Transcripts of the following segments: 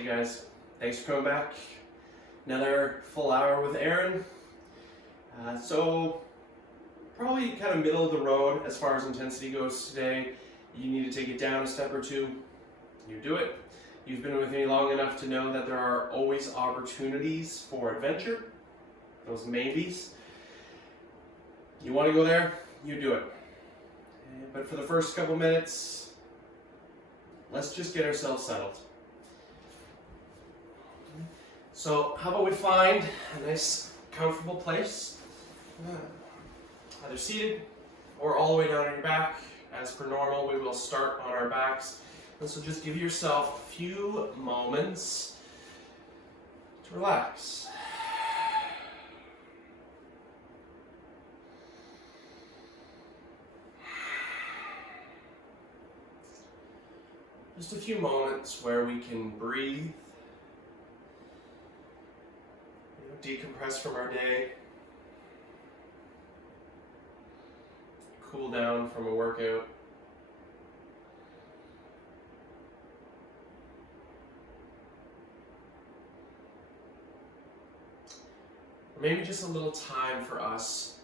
Hey guys, thanks for coming back. Another full hour with Aaron. So probably kind of middle of the road as far as intensity goes today. You need to take it down a step or two. You do it. You've been with me long enough to know that there are always opportunities for adventure, those maybes. You want to go there, you do it. But for the first couple minutes, let's just get ourselves settled. So how about we find a nice comfortable place, either seated or all the way down on your back. As per normal, we will start on our backs. And so just give yourself a few moments to relax. Just a few moments where we can breathe, decompress from our day, cool down from a workout. Or maybe just a little time for us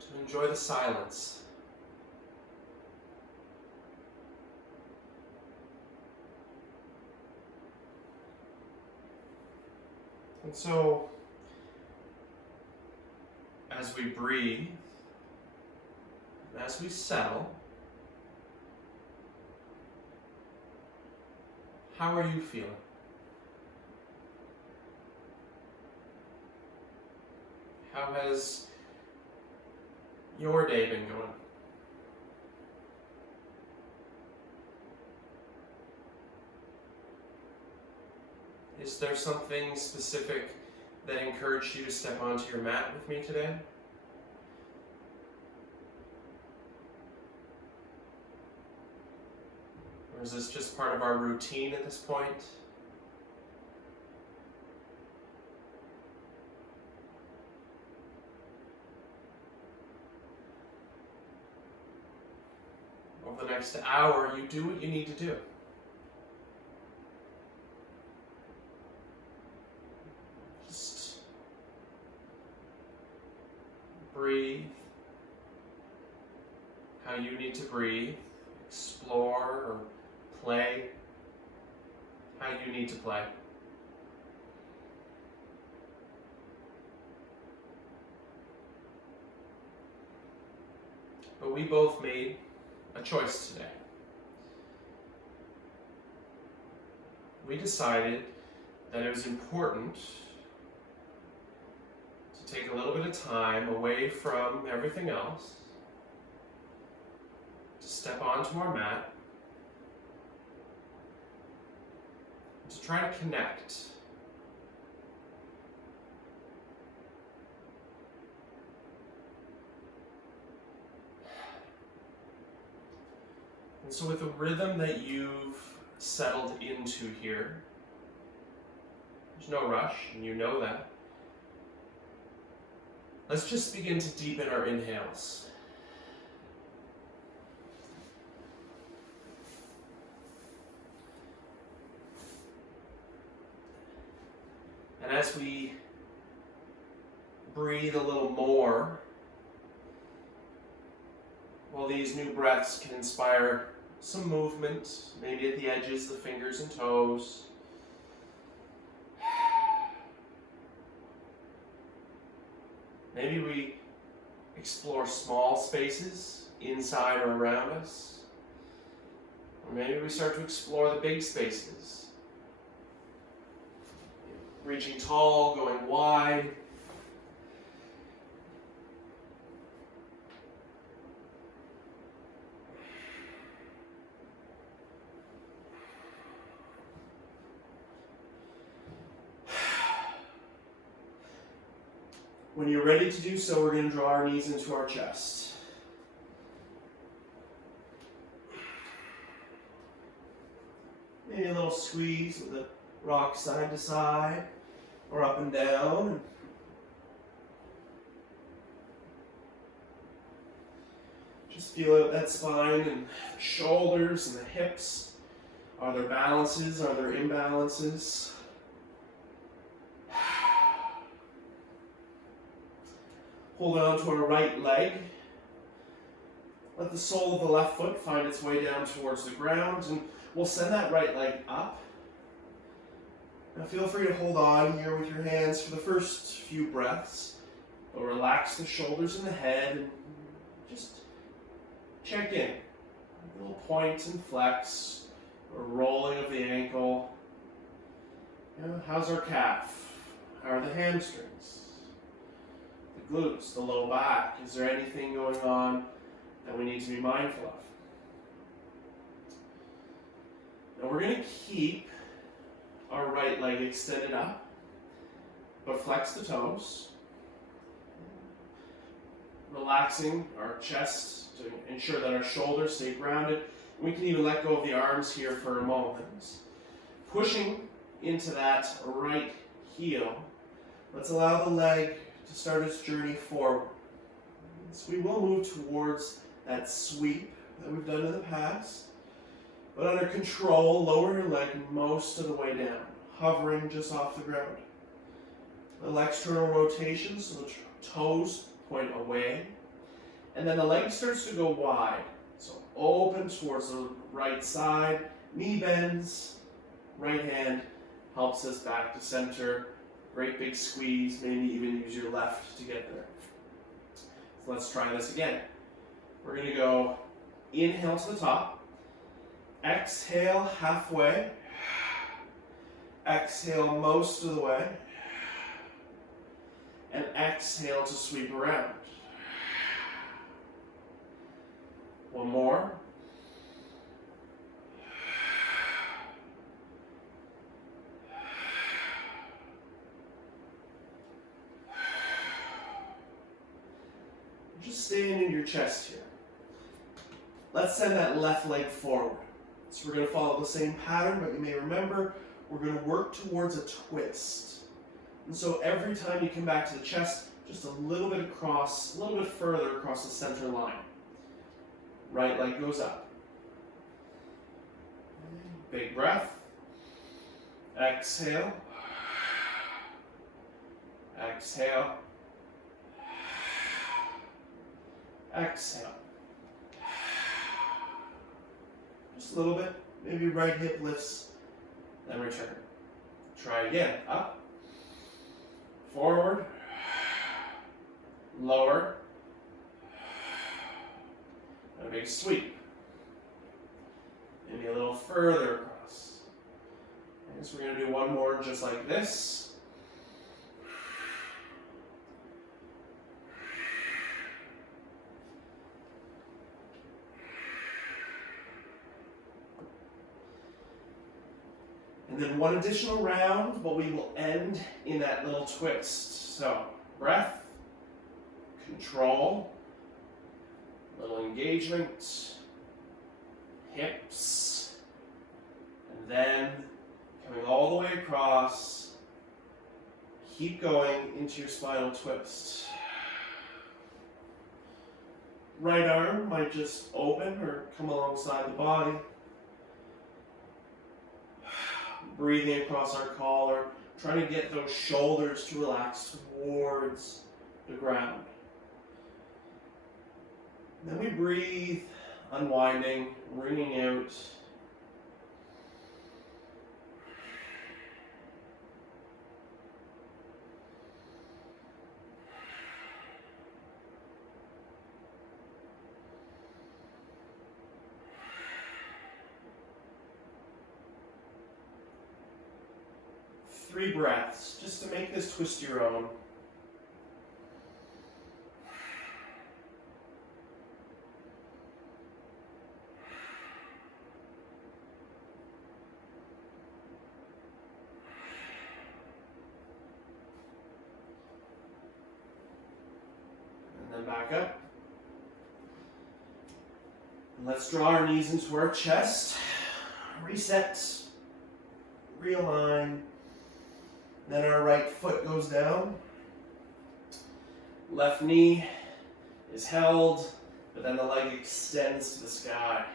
to enjoy the silence. And so, as we breathe, and as we settle, how are you feeling? How has your day been going? Is there something specific that encouraged you to step onto your mat with me today? Or is this just part of our routine at this point? Over the next hour, you do what you need to do. Breathe how you need to breathe, explore or play how you need to play. But we both made a choice today. We decided that it was important take a little bit of time away from everything else to step onto our mat and to try to connect. And so with the rhythm that you've settled into here, there's no rush, and you know that. Let's just begin to deepen our inhales. And as we breathe a little more, well, these new breaths can inspire some movement, maybe at the edges, the fingers and toes. Maybe we explore small spaces inside or around us. Or maybe we start to explore the big spaces. Reaching tall, going wide. When you're ready to do so, we're going to draw our knees into our chest. Maybe a little squeeze with the rock side to side or up and down. Just feel out that spine and shoulders and the hips Are there balances? Are there imbalances? Hold on to our right leg. Let the sole of the left foot find its way down towards the ground, and we'll send that right leg up. Now feel free to hold on here with your hands for the first few breaths, but relax the shoulders and the head, and just check in. A little point and flex, or rolling of the ankle. How's our calf? How are the hamstrings? The glutes, the low back? Is there anything going on that we need to be mindful of? Now we're going to keep our right leg extended up, but flex the toes. Relaxing our chest to ensure that our shoulders stay grounded. We can even let go of the arms here for a moment. Pushing into that right heel, let's allow the leg to start its journey forward. So we will move towards that sweep that we've done in the past, but under control, lower your leg most of the way down, hovering just off the ground. Little external rotation, so the toes point away, and then the leg starts to go wide. So open towards the right side, knee bends, right hand helps us back to center. Great big squeeze, maybe even use your left to get there. So let's try this again. We're going to go inhale to the top, exhale halfway, exhale most of the way, and exhale to sweep around. One more. Just staying in your chest here. Let's send that left leg forward. So we're going to follow the same pattern, but you may remember we're going to work towards a twist. And so every time you come back to the chest, just a little bit across, a little bit further across the center line. Right leg goes up. Big breath. Exhale. Exhale. Exhale. Just a little bit. Maybe right hip lifts, then return. Try again. Up. Forward. Lower. And a big sweep. Maybe a little further across. Okay, so we're going to do one more just like this. And then one additional round, but we will end in that little twist. So, breath, control, little engagement, hips, and then coming all the way across, keep going into your spinal twist. Right arm might just open or come alongside the body. Breathing across our collar, trying to get those shoulders to relax towards the ground. And then we breathe, unwinding, wringing out. Three breaths, just to make this twist your own. And then back up. And let's draw our knees into our chest. Reset. Realign. Then our right foot goes down. Left knee is held, but then the leg extends to the sky.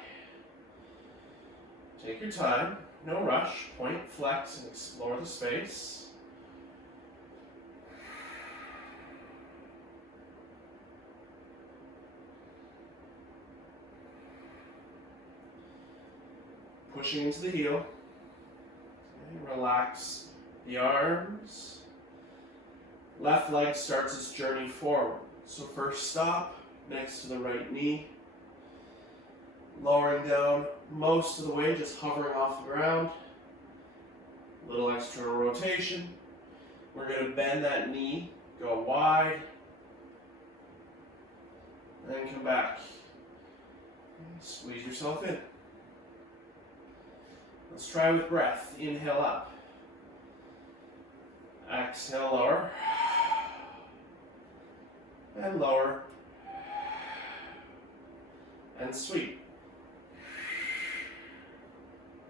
Take your time, no rush. Point, flex, and explore the space. Pushing into the heel. Okay, relax the arms. Left leg starts its journey forward. So first stop next to the right knee. Lowering down most of the way, just hovering off the ground. Little external rotation. We're going to bend that knee, go wide, and then come back. Squeeze yourself in. Let's try with breath. Inhale up. Exhale, lower. And lower. And sweep.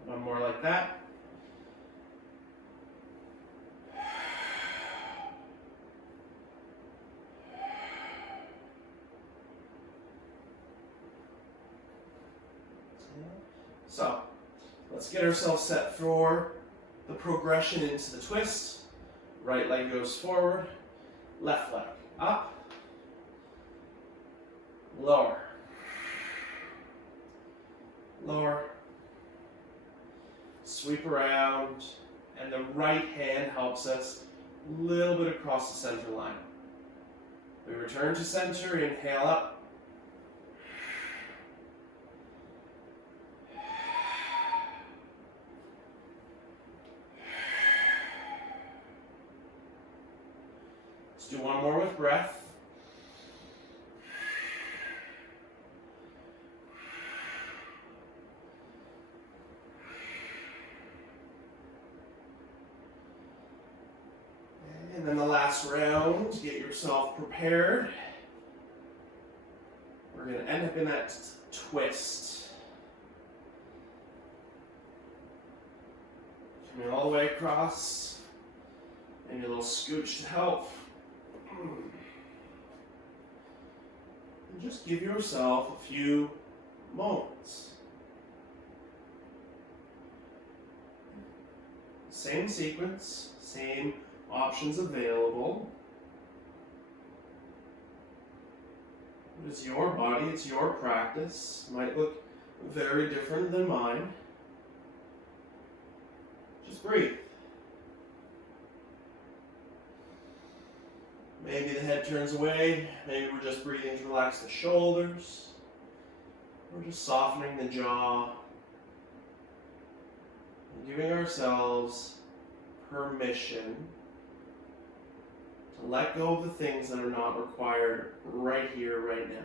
One more like that. So, let's get ourselves set for the progression into the twist. Right leg goes forward, left leg up, lower, lower, sweep around, and the right hand helps us a little bit across the center line. We return to center, inhale up. Do one more with breath. And then the last round, get yourself prepared. We're going to end up in that twist. Coming all the way across. Maybe a little scooch to help. And just give yourself a few moments. Same sequence, same options available. It's your body, it's your practice. It might look very different than mine. Just breathe. Maybe the head turns away, maybe we're just breathing to relax the shoulders. We're just softening the jaw. And giving ourselves permission to let go of the things that are not required right here, right now.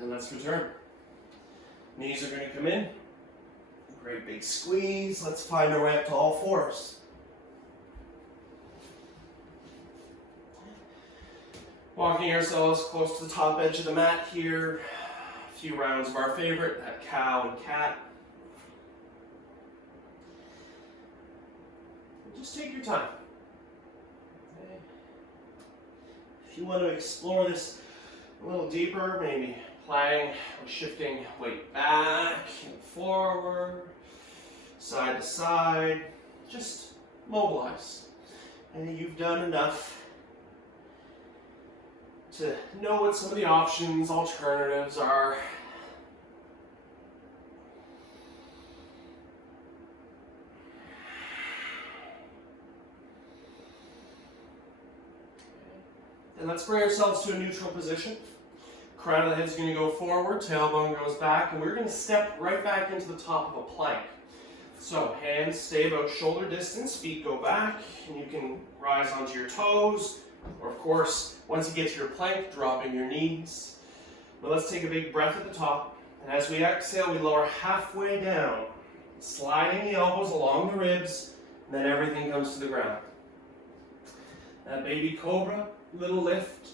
And let's return. Knees are going to come in. Great big squeeze. Let's find our way up to all fours. Walking ourselves close to the top edge of the mat here. A few rounds of our favorite, that cow and cat. Just take your time. Okay. If you want to explore this a little deeper, maybe playing or shifting weight back and forward, side to side, just mobilize. And you've done enough to know what some of the options, alternatives are. And let's bring ourselves to a neutral position. Crown of the head is going to go forward, tailbone goes back, and we're going to step right back into the top of a plank. So hands stay about shoulder distance, feet go back, and you can rise onto your toes, or of course, once you get to your plank, dropping your knees. But let's take a big breath at the top, and as we exhale, we lower halfway down. Sliding the elbows along the ribs, and then everything comes to the ground. That baby cobra, little lift,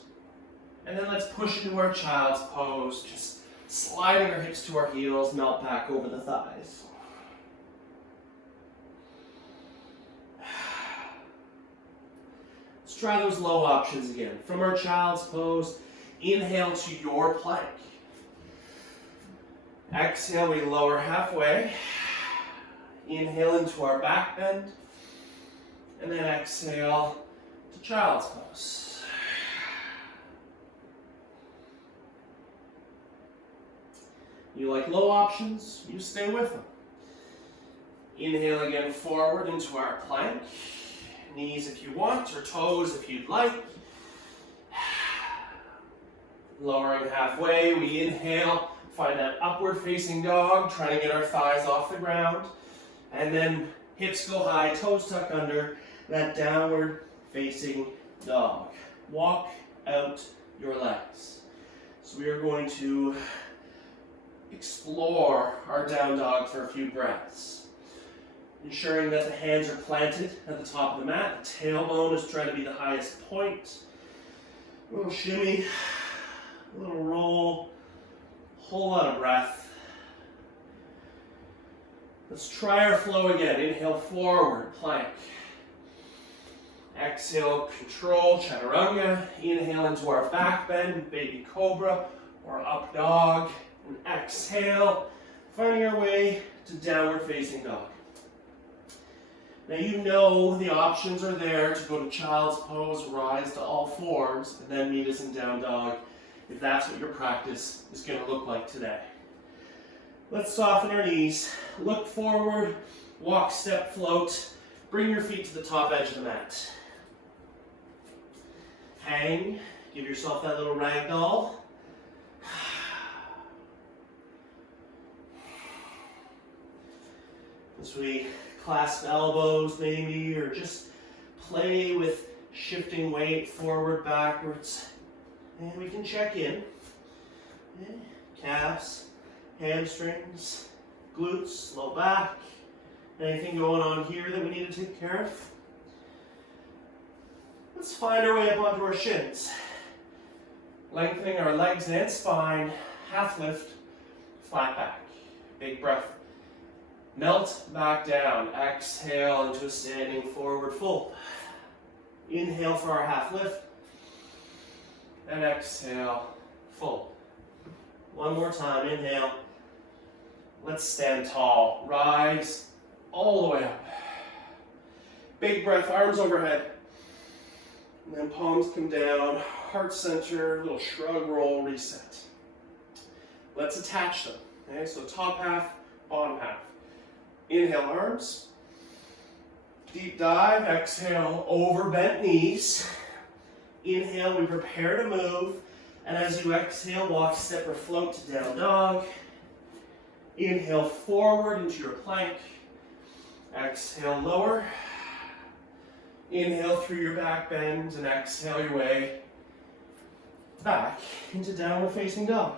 and then let's push into our child's pose, just sliding our hips to our heels, melt back over the thighs. Let's try those low options again. From our child's pose, inhale to your plank. Exhale, we lower halfway. Inhale into our back bend. And then exhale to child's pose. You like low options? You stay with them. Inhale again forward into our plank. Knees if you want, or toes if you'd like. Lowering halfway, we inhale, find that upward facing dog, trying to get our thighs off the ground. And then hips go high, toes tuck under, that downward facing dog. Walk out your legs. So we are going to explore our down dog for a few breaths. Ensuring that the hands are planted at the top of the mat. The tailbone is trying to be the highest point. A little shimmy, a little roll, whole lot of breath. Let's try our flow again. Inhale forward, plank. Exhale, control, chaturanga. Inhale into our back bend, baby cobra or up dog. And exhale, finding our way to downward facing dog. Now you know the options are there to go to child's pose, rise to all fours, and then meet us in down dog, if that's what your practice is going to look like today. Let's soften our knees, look forward, walk, step, float, bring your feet to the top edge of the mat. Hang, give yourself that little ragdoll. As we clasp elbows maybe, or just play with shifting weight forward, backwards. And we can check in. Calves, hamstrings, glutes, low back. Anything going on here that we need to take care of? Let's find our way up onto our shins. Lengthening our legs and spine, half lift, flat back. Big breath. Melt back down. Exhale into a standing forward fold. Inhale for our half lift. And exhale, fold. One more time, inhale. Let's stand tall. Rise all the way up. Big breath, arms overhead. And then palms come down, heart center, little shrug, roll, reset. Let's attach them. Okay, so top half, bottom half. Inhale, arms. Deep dive, exhale, over bent knees. Inhale, we prepare to move. And as you exhale, walk, step, or float to down dog. Inhale forward into your plank. Exhale, lower. Inhale through your back bend and exhale your way back into downward facing dog.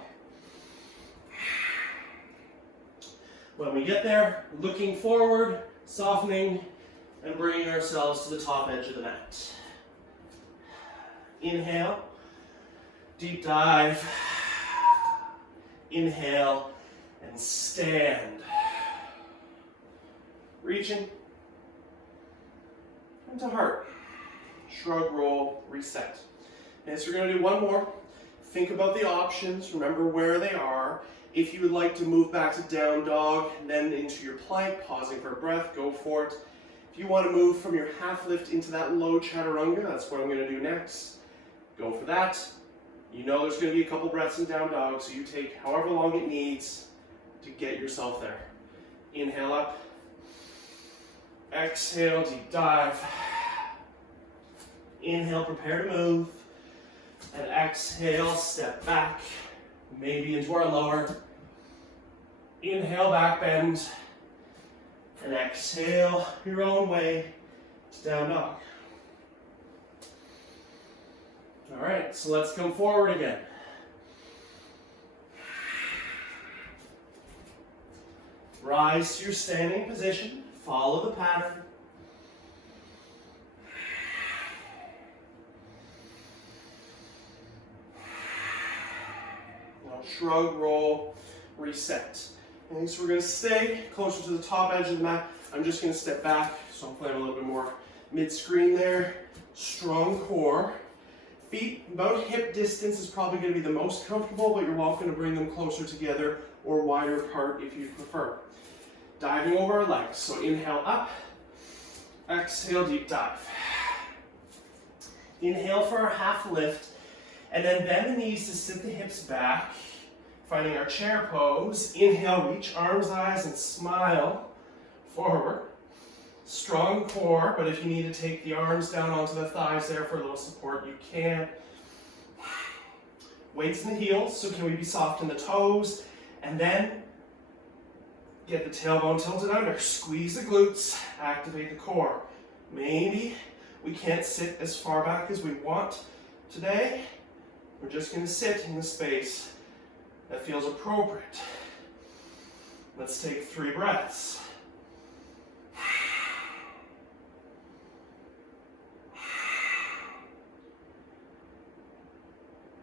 When we get there, looking forward, softening, and bringing ourselves to the top edge of the mat. Inhale, deep dive. Inhale, and stand. Reaching into heart. Shrug, roll, reset. Okay, so we're going to do one more. Think about the options. Remember where they are. If you would like to move back to down dog, then into your plank, pausing for a breath, go for it. If you want to move from your half lift into that low chaturanga, that's what I'm going to do next. Go for that. You know there's going to be a couple breaths in down dog, so you take however long it needs to get yourself there. Inhale up. Exhale, deep dive. Inhale, prepare to move. And exhale, step back. Maybe into our lower. Inhale, back bend. And exhale your own way to down dog. All right, so let's come forward again. rise to your standing position. Follow the pattern. Now shrug, roll, reset. Okay, so we're going to stay closer to the top edge of the mat. I'm just going to step back, so I'm playing a little bit more mid-screen there. Strong core. Feet about hip distance is probably going to be the most comfortable, but you're welcome to bring them closer together or wider apart if you prefer. Diving over our legs. So inhale up, exhale, deep dive. Inhale for our half lift, and then bend the knees to sit the hips back, finding our chair pose. Inhale, reach arms, eyes, and smile forward. Strong core, but if you need to take the arms down onto the thighs there for a little support, you can. Weights in the heels, so can we be soft in the toes? And then get the tailbone tilted under. Squeeze the glutes, activate the core. Maybe we can't sit as far back as we want today. We're just going to sit in the space that feels appropriate. Let's take 3 breaths.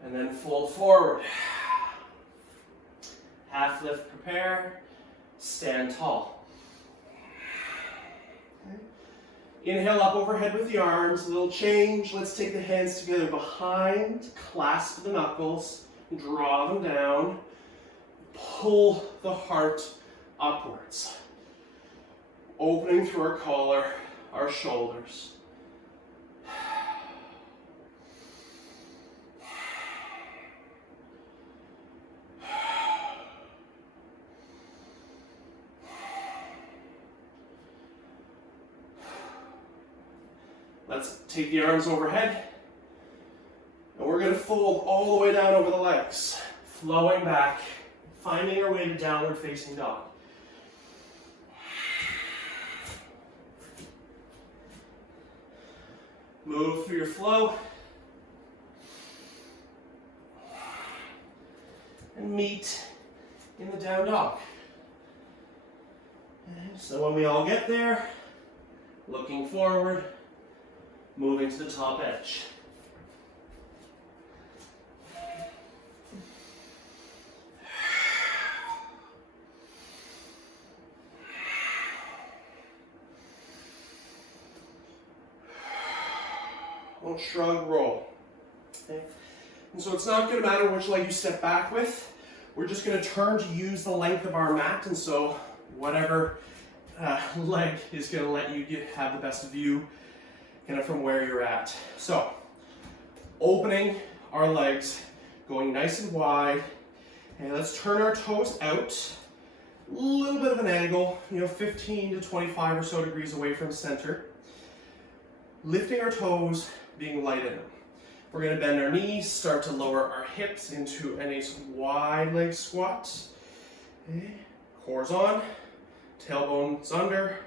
And then fold forward. Half lift, prepare. Stand tall. Okay. Inhale up overhead with the arms. A little change. Let's take the hands together behind. Clasp the knuckles. Draw them down. Pull the heart upwards. Opening through our collar, our shoulders. Let's take the arms overhead, and we're going to fold all the way down over the legs, flowing back, finding our way to downward facing dog. Move through your flow, and meet in the down dog. And so when we all get there, looking forward, moving to the top edge. Don't shrug, roll. Okay. And so it's not going to matter which leg you step back with. We're just going to turn to use the length of our mat, and so whatever leg is going to let you have the best view kind of from where you're at. So, opening our legs, going nice and wide, and let's turn our toes out, a little bit of an angle, 15 to 25 or so degrees away from center. Lifting our toes, being light in them. We're going to bend our knees, start to lower our hips into a nice wide leg squat. Okay. Core's on, tailbones under,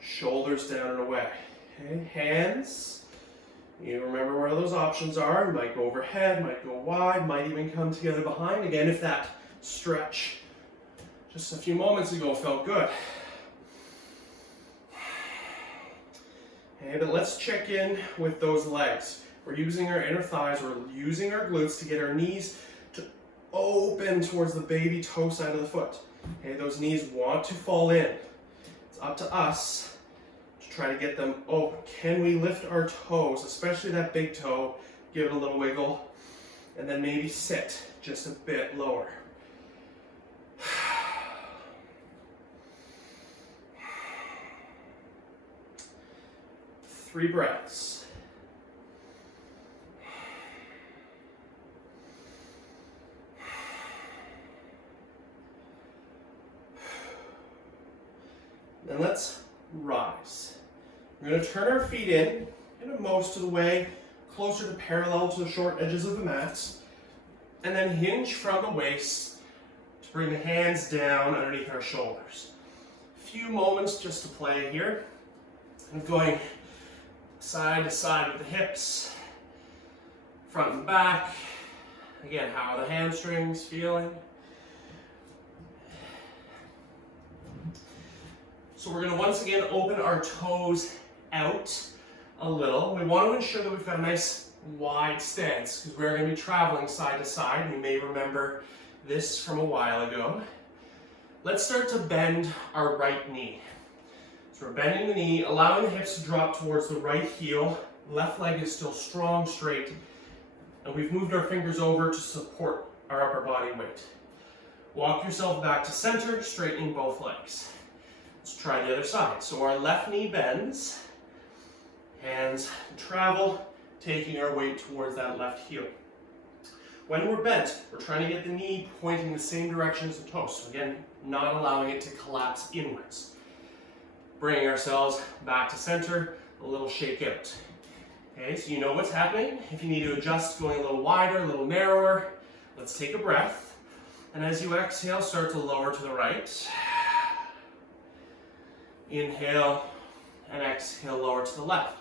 shoulders down and away. Okay, hands, you remember where those options are. Might go overhead, might go wide, might even come together behind. Again, if that stretch just a few moments ago felt good. Okay, but let's check in with those legs. We're using our inner thighs, we're using our glutes to get our knees to open towards the baby toe side of the foot. Okay, those knees want to fall in. It's up to us. Try to get them open. Can we lift our toes, especially that big toe, give it a little wiggle, and then maybe sit just a bit lower. 3 breaths. Then let's rise. We're going to turn our feet in, most of the way closer to parallel to the short edges of the mats, and then hinge from the waist to bring the hands down underneath our shoulders. A few moments just to play here. And going side to side with the hips, front and back. Again, how are the hamstrings feeling? So we're gonna once again open our toes out a little. We want to ensure that we've got a nice wide stance because we're going to be traveling side to side. You may remember this from a while ago. Let's start to bend our right knee. So we're bending the knee, allowing the hips to drop towards the right heel. Left leg is still strong, straight. And we've moved our fingers over to support our upper body weight. Walk yourself back to center, straightening both legs. Let's try the other side. So our left knee bends, hands travel, taking our weight towards that left heel. When we're bent, we're trying to get the knee pointing the same direction as the toes. So again, not allowing it to collapse inwards. Bringing ourselves back to center, a little shake out. Okay, so you know what's happening. If you need to adjust, going a little wider, a little narrower, let's take a breath. And as you exhale, start to lower to the right. Inhale and exhale, lower to the left.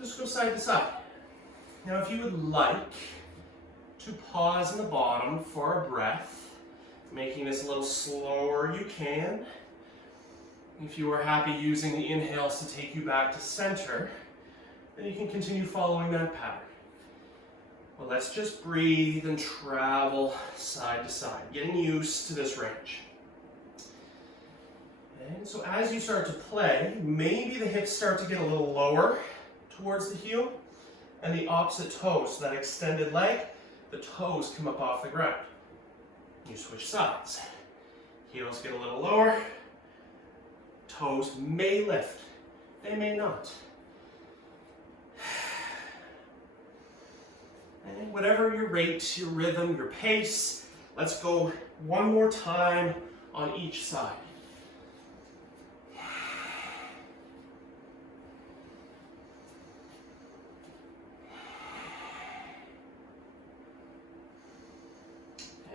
Just go side to side. Now if you would like to pause in the bottom for a breath, making this a little slower you can. If you are happy using the inhales to take you back to center, then you can continue following that pattern. Well, let's just breathe and travel side to side, getting used to this range. And so as you start to play, maybe the hips start to get a little lower towards the heel, and the opposite toes, so that extended leg, the toes come up off the ground. You switch sides. Heels get a little lower, toes may lift, they may not. And whatever your rate, your rhythm, your pace, let's go one more time on each side.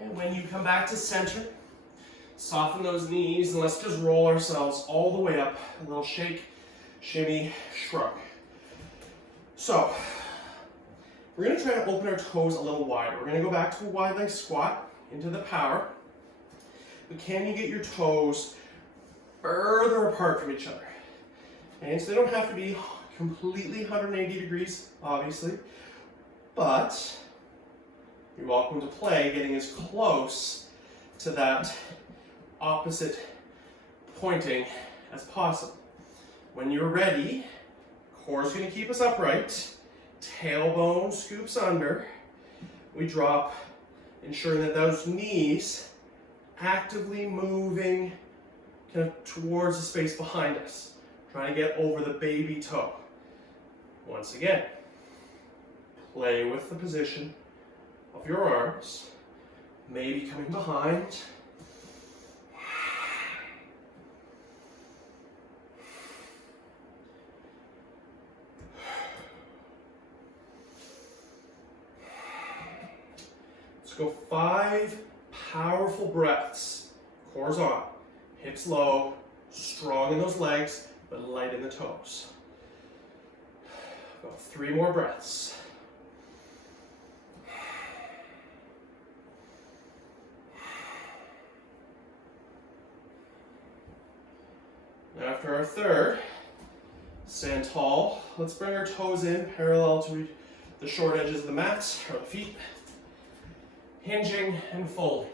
And when you come back to center, soften those knees and let's just roll ourselves all the way up. A little shake, shimmy, shrug. So, we're going to try to open our toes a little wider. We're going to go back to a wide leg squat into the power. But can you get your toes further apart from each other? And so they don't have to be completely 180 degrees, obviously, but you're welcome to play getting as close to that opposite pointing as possible. When you're ready, core's going to keep us upright. Tailbone scoops under. We drop, ensuring that those knees actively moving kind of towards the space behind us. Trying to get over the baby toe. Once again, play with the position of your arms, maybe coming behind. Go 5 powerful breaths. Core's on, hips low, strong in those legs, but light in the toes. Go 3 more breaths. After our third, stand tall. Let's bring our toes in parallel to the short edges of the mat, or the feet. Hinging and folding.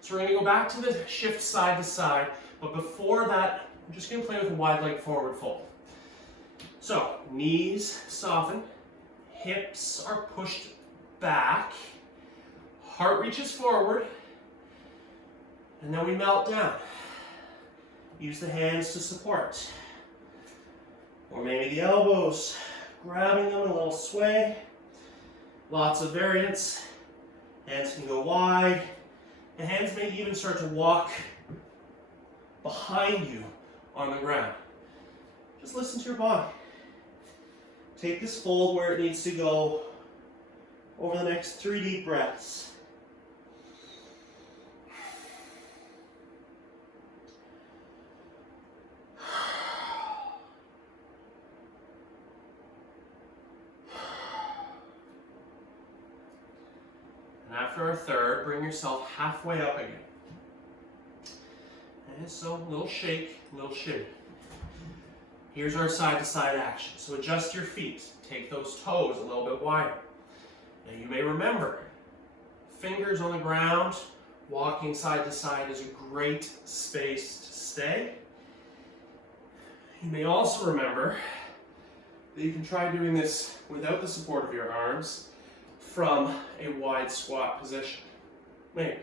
So we're going to go back to the shift side to side, but before that, we're just going to play with a wide leg forward fold. So, knees soften, hips are pushed back, heart reaches forward, and then we melt down. Use the hands to support. Or maybe the elbows, grabbing them, a little sway. Lots of variance. Hands can go wide. The hands may even start to walk behind you on the ground. Just listen to your body. Take this fold where it needs to go over the next 3 deep breaths. after our third, bring yourself halfway up again. And so a little shake, a little shimmy. Here's our side-to-side action. So adjust your feet. Take those toes a little bit wider. Now you may remember, fingers on the ground, walking side to side is a great space to stay. You may also remember that you can try doing this without the support of your arms from a wide squat position. Maybe.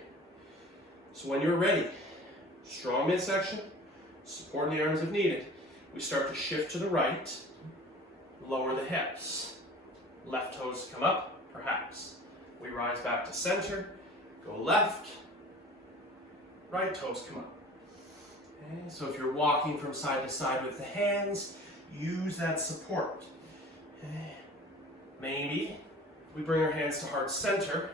So when you're ready, strong midsection, support in the arms if needed. We start to shift to the right, lower the hips. Left toes come up, perhaps. We rise back to center, go left, right toes come up. Okay, so if you're walking from side to side with the hands, use that support. Okay. Maybe we bring our hands to heart center,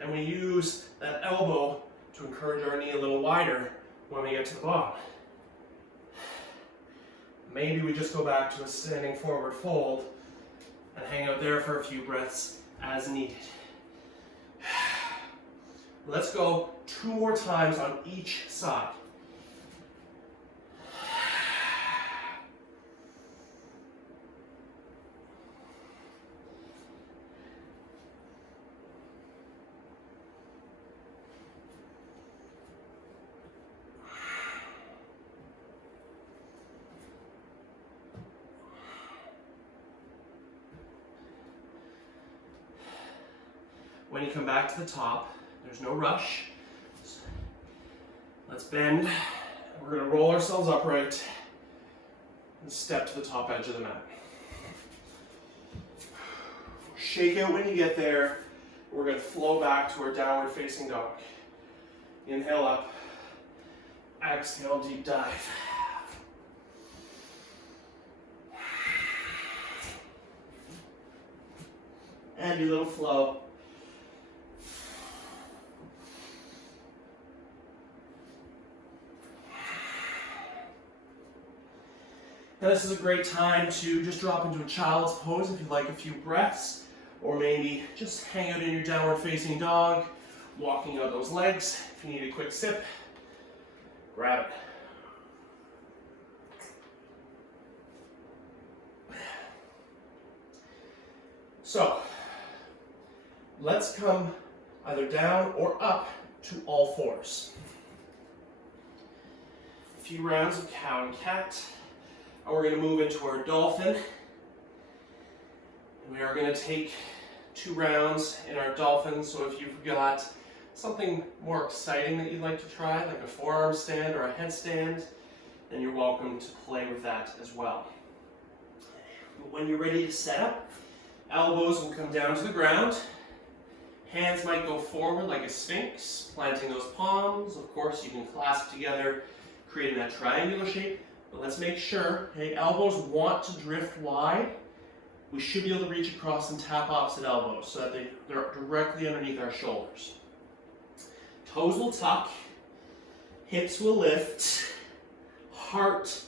and we use that elbow to encourage our knee a little wider when we get to the bottom. Maybe we just go back to a standing forward fold and hang out there for a few breaths as needed. Let's go 2 more times on each side. When you come back to the top, there's no rush. Let's bend. We're going to roll ourselves upright and step to the top edge of the mat. Shake out when you get there. We're going to flow back to our downward facing dog. Inhale up. Exhale, deep dive. And your little flow. Now this is a great time to just drop into a child's pose if you'd like a few breaths, or maybe just hang out in your downward facing dog, walking out those legs. If you need a quick sip, grab it. So, let's come either down or up to all fours. A few rounds of cow and cat. And we're going to move into our dolphin. And we are going to take 2 rounds in our dolphin. So if you've got something more exciting that you'd like to try, like a forearm stand or a headstand, then you're welcome to play with that as well. When you're ready to set up, elbows will come down to the ground. Hands might go forward like a sphinx, planting those palms. Of course, you can clasp together, creating that triangular shape. But let's make sure, okay, elbows want to drift wide. We should be able to reach across and tap opposite elbows so that they're directly underneath our shoulders. Toes will tuck, hips will lift, heart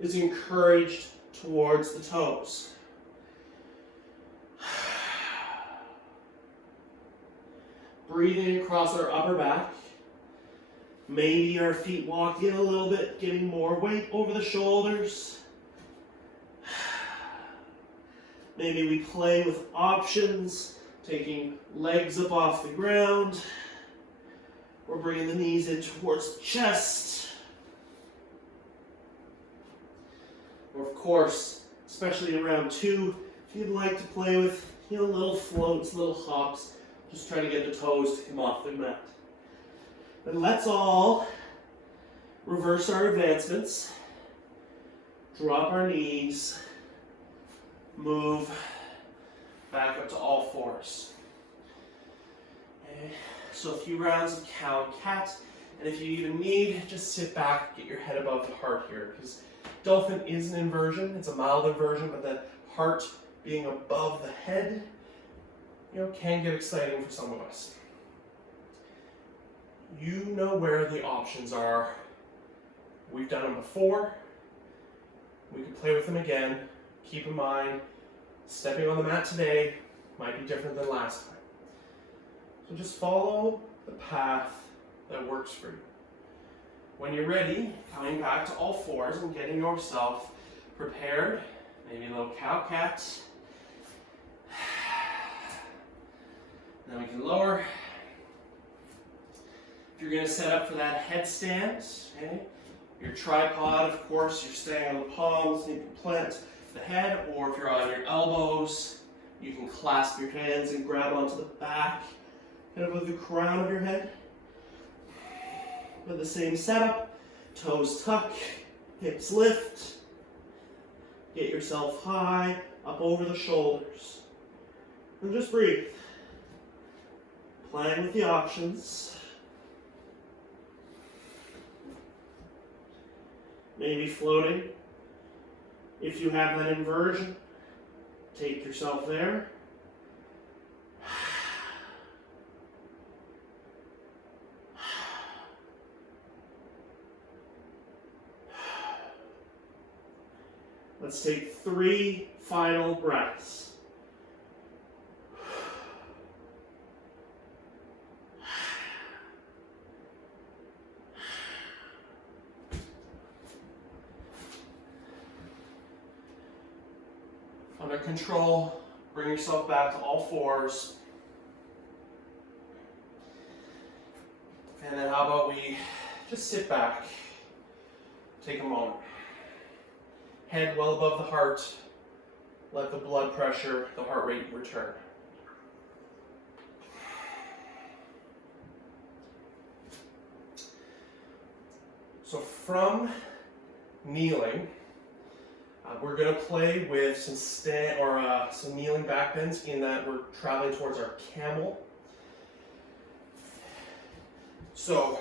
is encouraged towards the toes. Breathing across our upper back. Maybe our feet walk in a little bit, getting more weight over the shoulders. Maybe we play with options, taking legs up off the ground. We're bringing the knees in towards the chest. Or of course, especially in round 2, if you'd like to play with little floats, little hops, just try to get the toes to come off the mat. But let's all reverse our advancements, drop our knees, move back up to all fours. Okay. So a few rounds of cow and cat, and if you even need, just sit back, get your head above the heart here, because dolphin is an inversion. It's a mild inversion, but the heart being above the head, can get exciting for some of us. You know where the options are. We've done them before. We can play with them again. Keep in mind, stepping on the mat today might be different than last time. So just follow the path that works for you. When you're ready, coming back to all fours and getting yourself prepared, maybe a little cow cat. Then we can lower. If you're going to set up for that headstand, okay, your tripod, of course, you're staying on the palms, and you can plant the head, or if you're on your elbows, you can clasp your hands and grab onto the back, kind of with the crown of your head. With the same setup, toes tuck, hips lift, get yourself high, up over the shoulders, and just breathe. Playing with the options. Maybe floating. If you have that inversion, take yourself there. Let's take 3 final breaths. Under control, bring yourself back to all fours. And then how about we just sit back, take a moment. Head well above the heart, let the blood pressure, the heart rate return. So from kneeling, we're going to play with some kneeling back bends in that we're traveling towards our camel. So,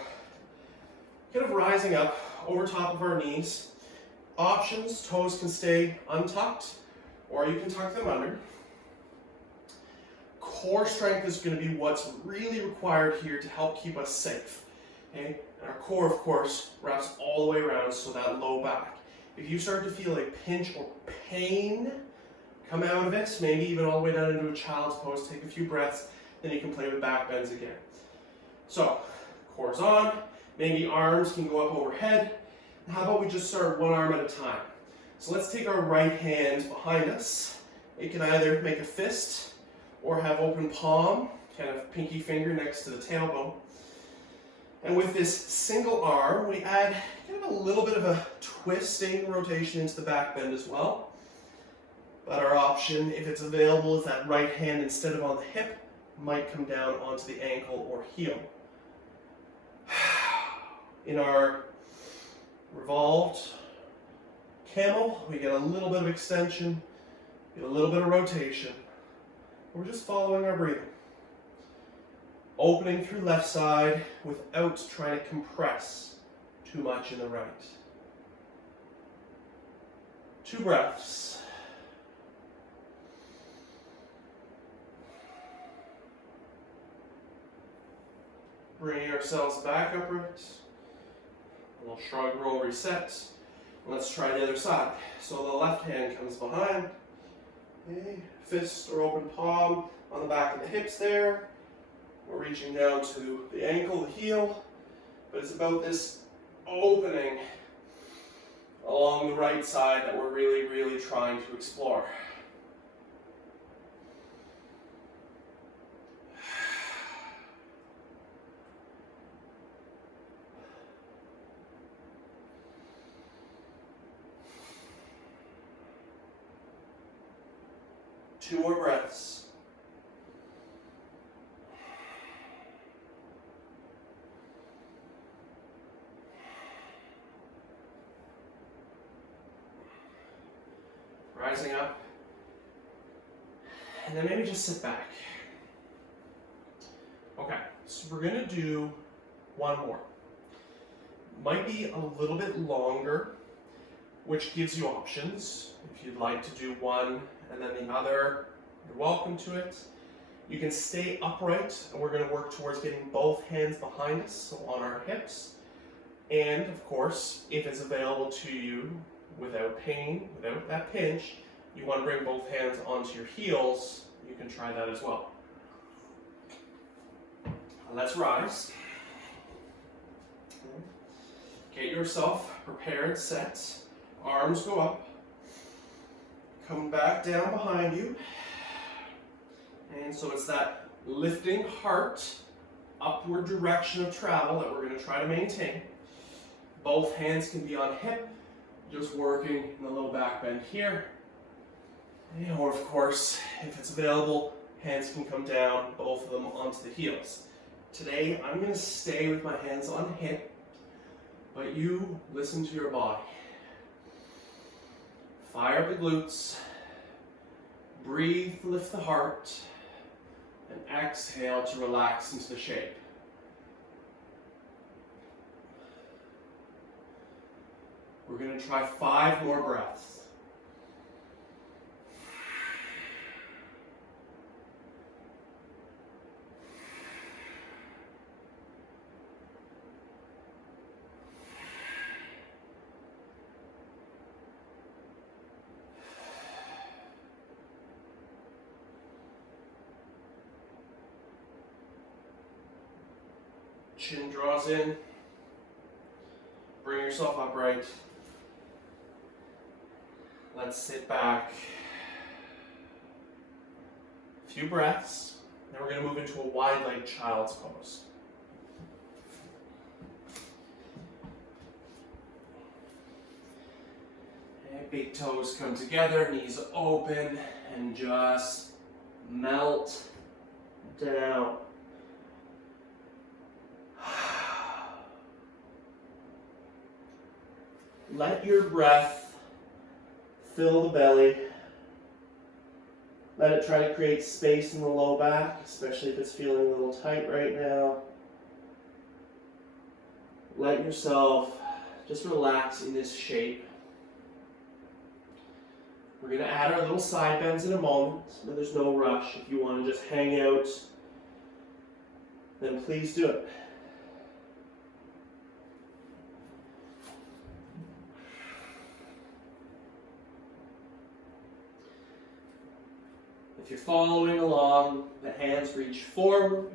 kind of rising up over top of our knees. Options, toes can stay untucked, or you can tuck them under. Core strength is going to be what's really required here to help keep us safe. Okay? And our core, of course, wraps all the way around, so that low back. If you start to feel a pinch or pain come out of it, maybe even all the way down into a child's pose, take a few breaths, then you can play with back bends again. So, core's on, maybe arms can go up overhead. And how about we just start one arm at a time? So let's take our right hand behind us. It can either make a fist or have open palm, kind of pinky finger next to the tailbone. And with this single arm, we add kind of a little bit of a twisting rotation into the back bend as well. But our option, if it's available, is that right hand, instead of on the hip, might come down onto the ankle or heel. In our revolved camel, we get a little bit of extension, get a little bit of rotation. We're just following our breathing. Opening through left side without trying to compress too much in the right. 2 breaths. Bringing ourselves back upright. A little shrug, roll, reset. Let's try the other side. So the left hand comes behind. Okay. Fist or open palm on the back of the hips there. We're reaching down to the ankle, the heel, but it's about this opening along the right side that we're really, really trying to explore. Two more breaths. Rising up, and then maybe just sit back. Okay, so we're going to do one more. Might be a little bit longer, which gives you options. If you'd like to do one and then the other, you're welcome to it. You can stay upright, and we're going to work towards getting both hands behind us, so on our hips. And of course, if it's available to you, without pain, without that pinch, you want to bring both hands onto your heels, you can try that as well. Let's rise. Get yourself prepared, set. Arms go up. Come back down behind you. And so it's that lifting heart, upward direction of travel that we're going to try to maintain. Both hands can be on hip, just working in the low back bend here. Or of course, if it's available, hands can come down, both of them onto the heels. Today, I'm going to stay with my hands on hip, but you listen to your body. Fire up the glutes, breathe, lift the heart, and exhale to relax into the shape. We're going to try 5 more breaths. Chin draws in. Bring yourself upright. Let's sit back. A few breaths. Then we're going to move into a wide-legged child's pose. And big toes come together, knees open, and just melt down. Let your breath fill the belly. Let it try to create space in the low back, especially if it's feeling a little tight right now. Let yourself just relax in this shape. We're going to add our little side bends in a moment, but there's no rush. If you want to just hang out, then please do it. If you're following along, the hands reach forward,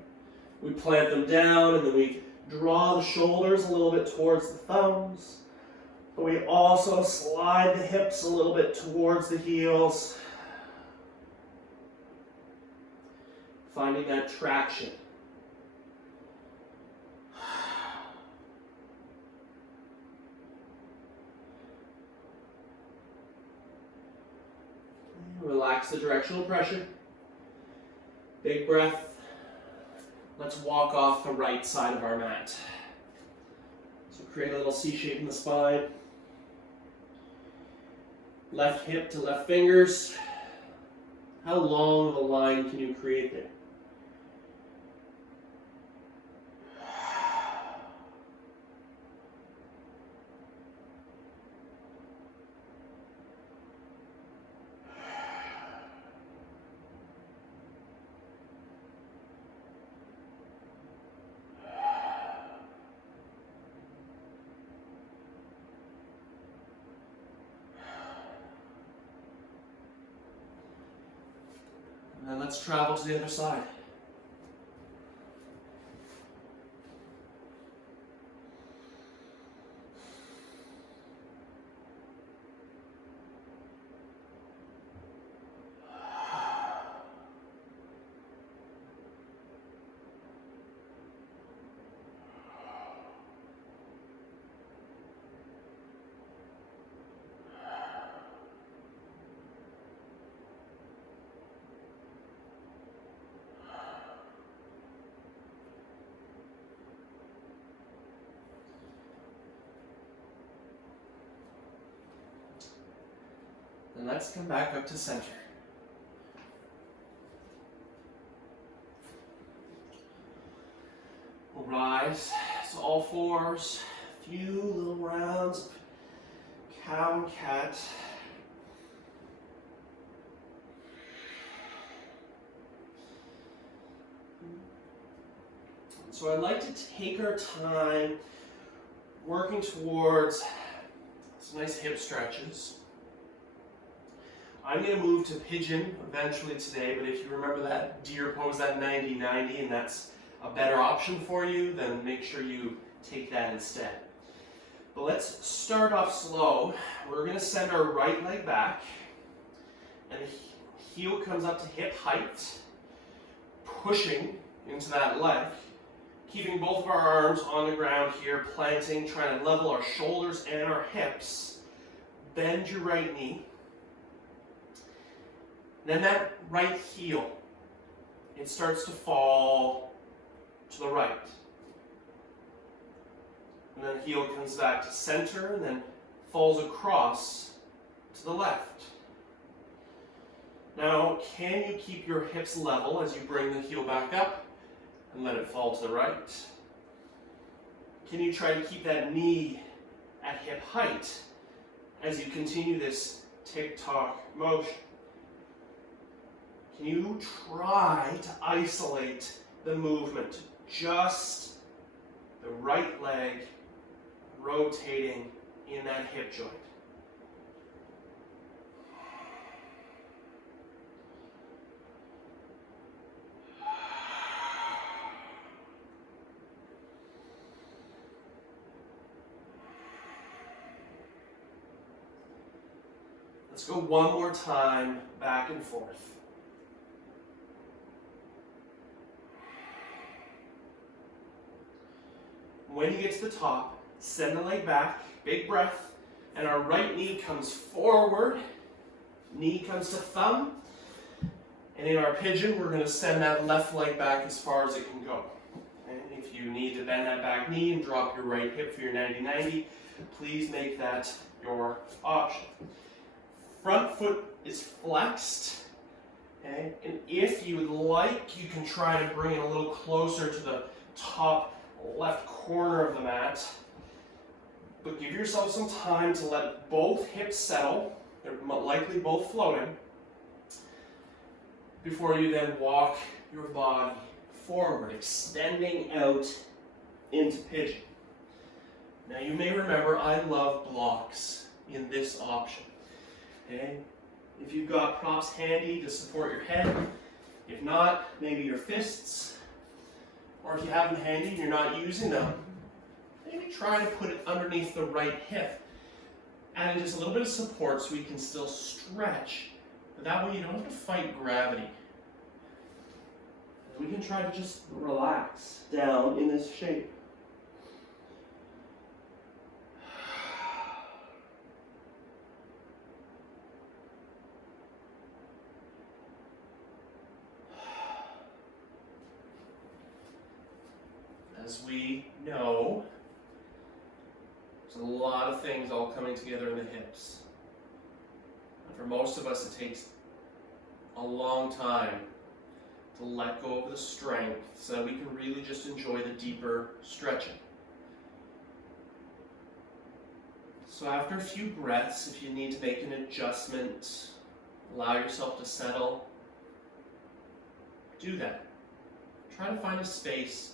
we plant them down, and then we draw the shoulders a little bit towards the thumbs. But we also slide the hips a little bit towards the heels, finding that traction. Relax the directional pressure. Big breath. Let's walk off the right side of our mat. So create a little C shape in the spine. Left hip to left fingers. How long of a line can you create there? And then let's travel to the other side. And let's come back up to center. We'll rise to all fours, a few little rounds of cow and cat. So I'd like to take our time working towards some nice hip stretches. I'm going to move to Pigeon eventually today, but if you remember that deer pose, that 90-90, and that's a better option for you, then make sure you take that instead. But let's start off slow. We're going to send our right leg back, and the heel comes up to hip height, pushing into that leg, keeping both of our arms on the ground here, planting, trying to level our shoulders and our hips. Bend your right knee. Then that right heel, it starts to fall to the right. And then the heel comes back to center and then falls across to the left. Now, can you keep your hips level as you bring the heel back up and let it fall to the right? Can you try to keep that knee at hip height as you continue this tick-tock motion? Can you try to isolate the movement, just the right leg rotating in that hip joint? Let's go one more time, back and forth. When you get to the top, send the leg back, big breath, and our right knee comes forward, knee comes to thumb, and in our pigeon, we're going to send that left leg back as far as it can go. And if you need to bend that back knee and drop your right hip for your 90-90, please make that your option. Front foot is flexed, okay? And if you would like, you can try to bring it a little closer to the top left corner of the mat, but give yourself some time to let both hips settle. They're likely both floating before you then walk your body forward, extending out into pigeon. Now you may remember I love blocks in this option. Okay? If you've got props handy to support your head, if not, maybe your fists, or if you have them handy and you're not using them, maybe try to put it underneath the right hip. Adding just a little bit of support so we can still stretch, but that way you don't have to fight gravity. We can try to just relax down in this shape. As we know, there's a lot of things all coming together in the hips. And for most of us, it takes a long time to let go of the strength so that we can really just enjoy the deeper stretching. So after a few breaths, if you need to make an adjustment, allow yourself to settle, do that. Try to find a space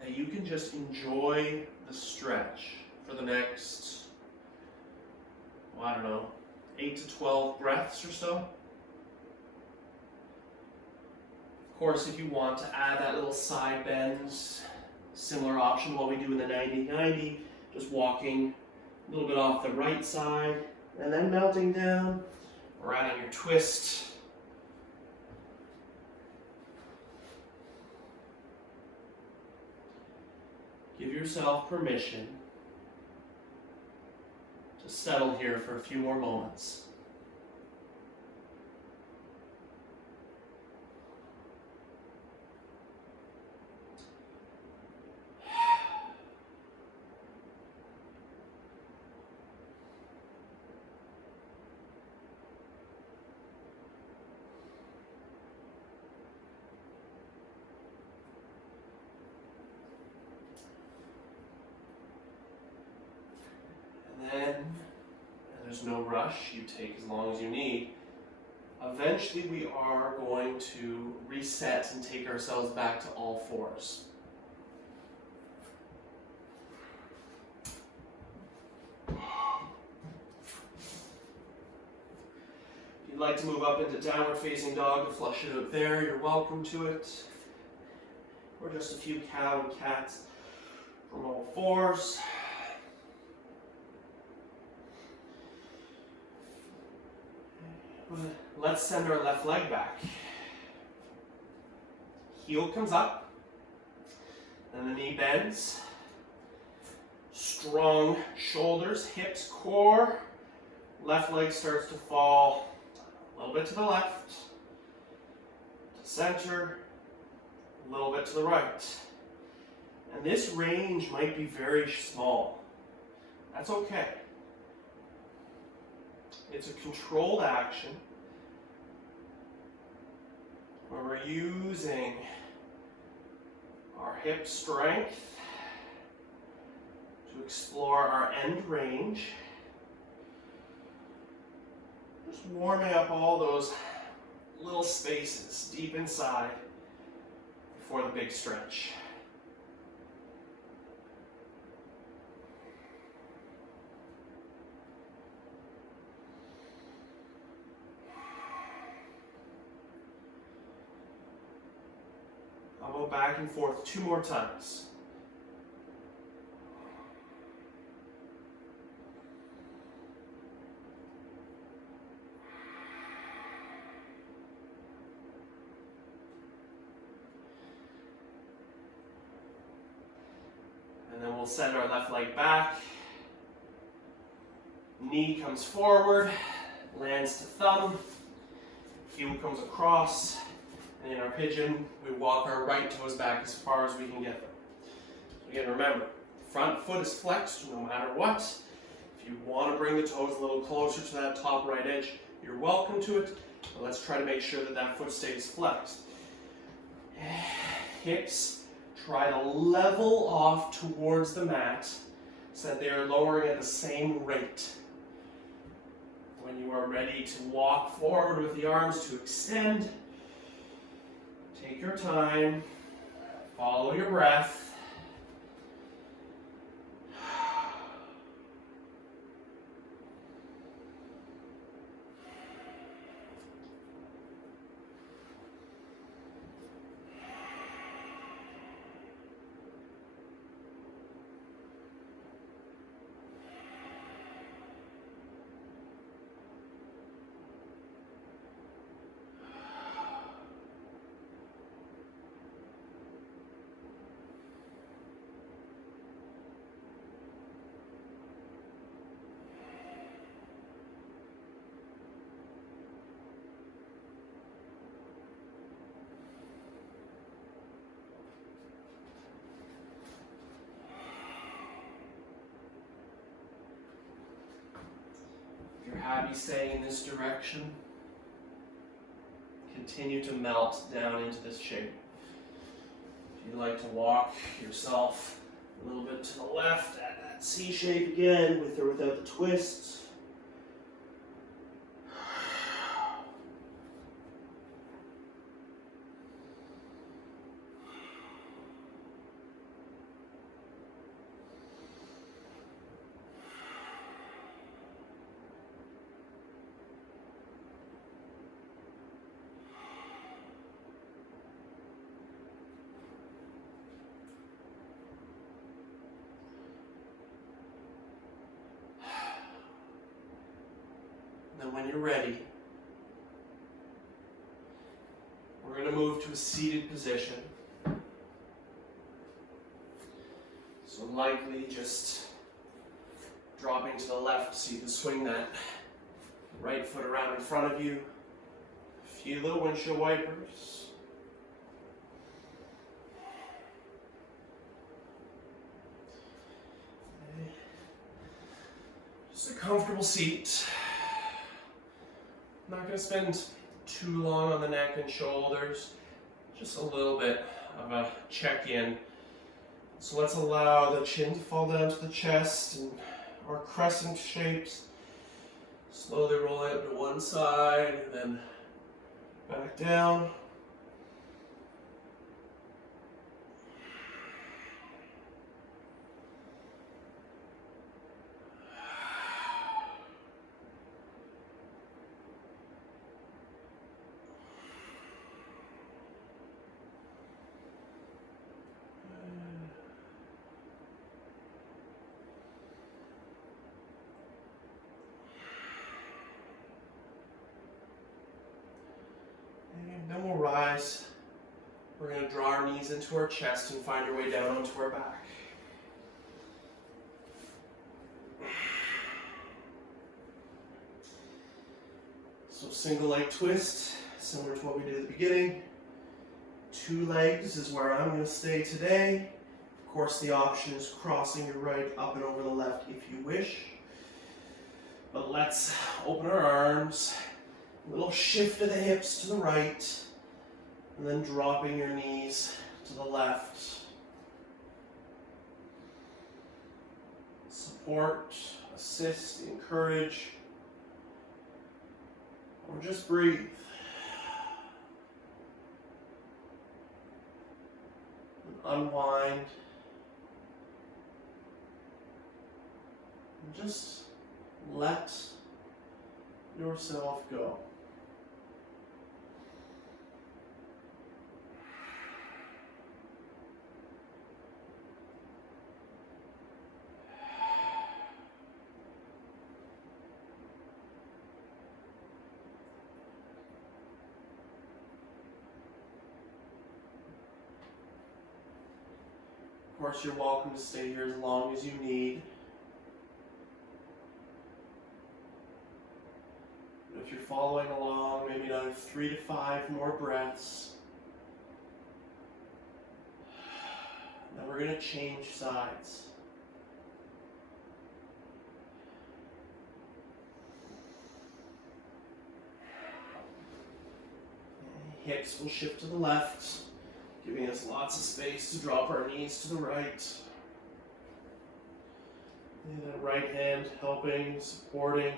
that you can just enjoy the stretch for the next, 8 to 12 breaths or so. Of course, if you want to add that little side bend, similar option what we do in the 90-90, just walking a little bit off the right side and then melting down, or adding your twist. Give yourself permission to settle here for a few more moments. And there's no rush, you take as long as you need. Eventually we are going to reset and take ourselves back to all fours. If you'd like to move up into downward facing dog to flush it out there, you're welcome to it. Or just a few cow and cats from all fours. Let's send our left leg back. Heel comes up, and the knee bends. Strong shoulders, hips, core. Left leg starts to fall a little bit to the left, to center, a little bit to the right. And this range might be very small. That's okay. It's a controlled action where we're using our hip strength to explore our end range. Just warming up all those little spaces deep inside before the big stretch. I'll go back and forth 2 more times. And then we'll send our left leg back. Knee comes forward, lands to thumb, heel comes across. And in our pigeon, we walk our right toes back as far as we can get them. Again, remember, front foot is flexed no matter what. If you want to bring the toes a little closer to that top right edge, you're welcome to it. But let's try to make sure that that foot stays flexed. Hips try to level off towards the mat so that they are lowering at the same rate. When you are ready to walk forward with the arms to extend, take your time, follow your breath. Happy staying in this direction. Continue to melt down into this shape. If you'd like to walk yourself a little bit to the left at that C shape again, with or without the twists. And when you're ready, we're going to move to a seated position. So likely just dropping to the left so you can swing that right foot around in front of you. A few little windshield wipers. Just a comfortable seat. I'm not going to spend too long on the neck and shoulders, just a little bit of a check-in. So let's allow the chin to fall down to the chest and our crescent shapes. Slowly roll out to one side and then back down. knees into our chest and find your way down onto our back. So single leg twist, similar to what we did at the beginning. 2 legs is where I'm going to stay today. Of course, the option is crossing your right up and over the left if you wish. But let's open our arms, a little shift of the hips to the right, and then dropping your knees to the left. Support, assist, encourage, or just breathe. And unwind. And just let yourself go. Of course, you're welcome to stay here as long as you need. If you're following along, maybe another 3 to 5 more breaths. Then we're going to change sides. Hips will shift to the left, giving us lots of space to drop our knees to the right. And that right hand helping, supporting.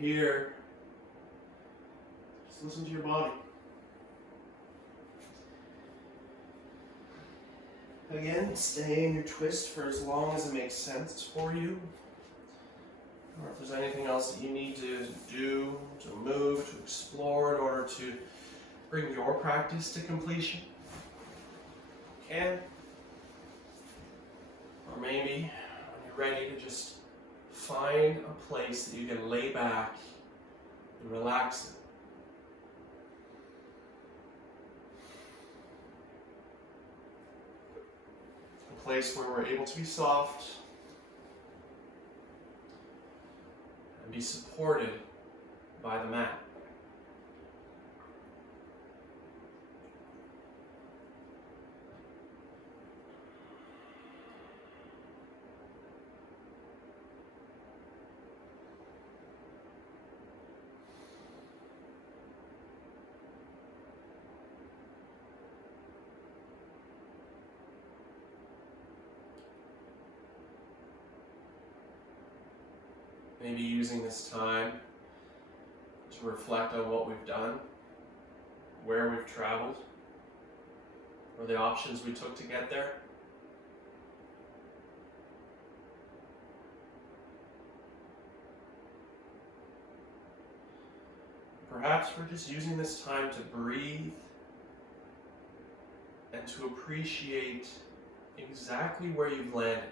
Here, just listen to your body. Again, stay in your twist for as long as it makes sense for you. Or if there's anything else that you need to do, to move, to explore in order to bring your practice to completion, you can. Or maybe when you're ready to just find a place that you can lay back and relax in. A place where we're able to be soft and be supported by the mat. Maybe using this time to reflect on what we've done, where we've traveled, or the options we took to get there. Perhaps we're just using this time to breathe and to appreciate exactly where you've landed.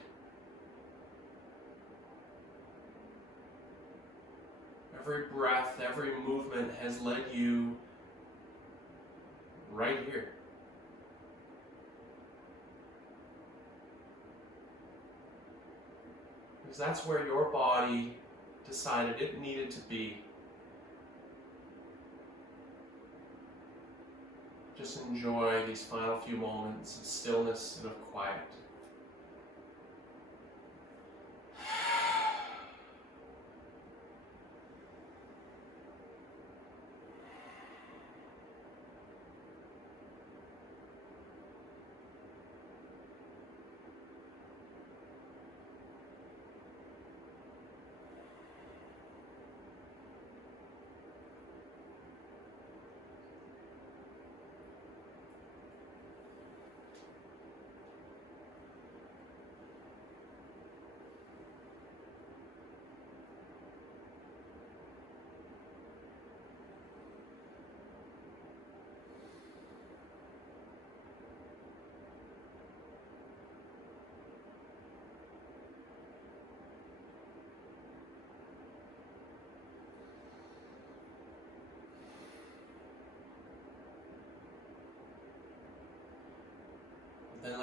Every breath, every movement has led you right here. Because that's where your body decided it needed to be. Just enjoy these final few moments of stillness and of quiet.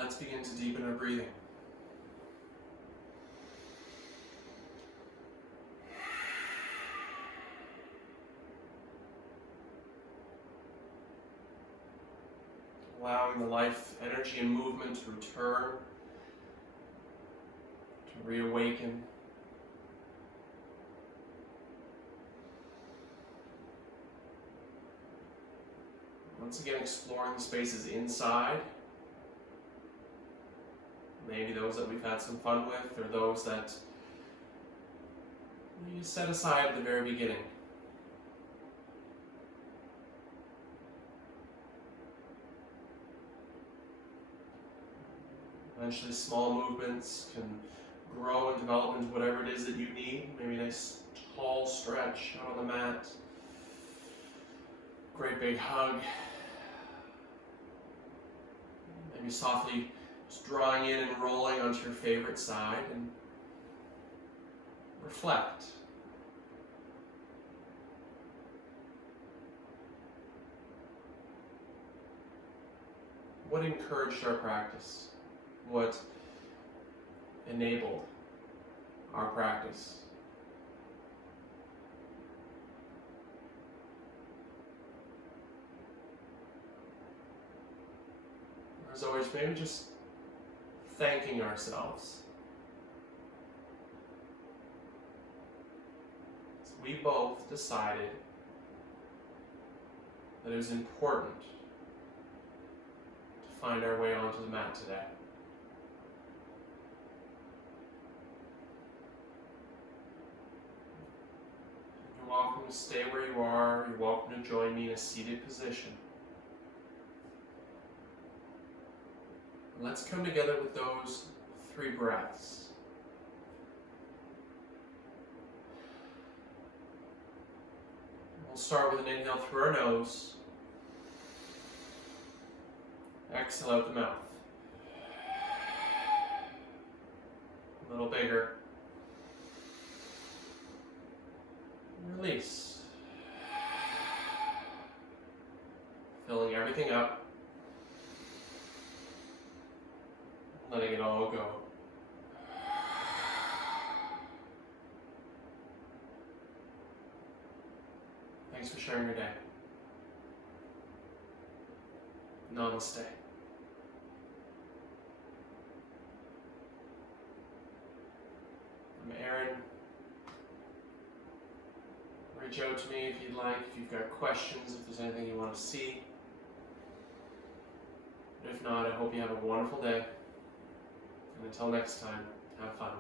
Let's begin to deepen our breathing. Allowing the life, energy, and movement to return, to reawaken. Once again, exploring the spaces inside. Maybe those that we've had some fun with, or those that you set aside at the very beginning. Eventually, small movements can grow and develop into whatever it is that you need. Maybe a nice tall stretch out on the mat. Great big hug. Maybe softly just drawing in and rolling onto your favorite side, and reflect. What encouraged our practice? What enabled our practice? As always, maybe just thanking ourselves. So we both decided that it was important to find our way onto the mat today. You're welcome to stay where you are. You're welcome to join me in a seated position. Let's come together with those 3 breaths. We'll start with an inhale through our nose. Exhale out the mouth. A little bigger. Release. Filling everything up. Letting it all go. Thanks for sharing your day. Namaste. I'm Aaron. Reach out to me if you'd like, if you've got questions, if there's anything you want to see. But if not, I hope you have a wonderful day. And until next time, have fun.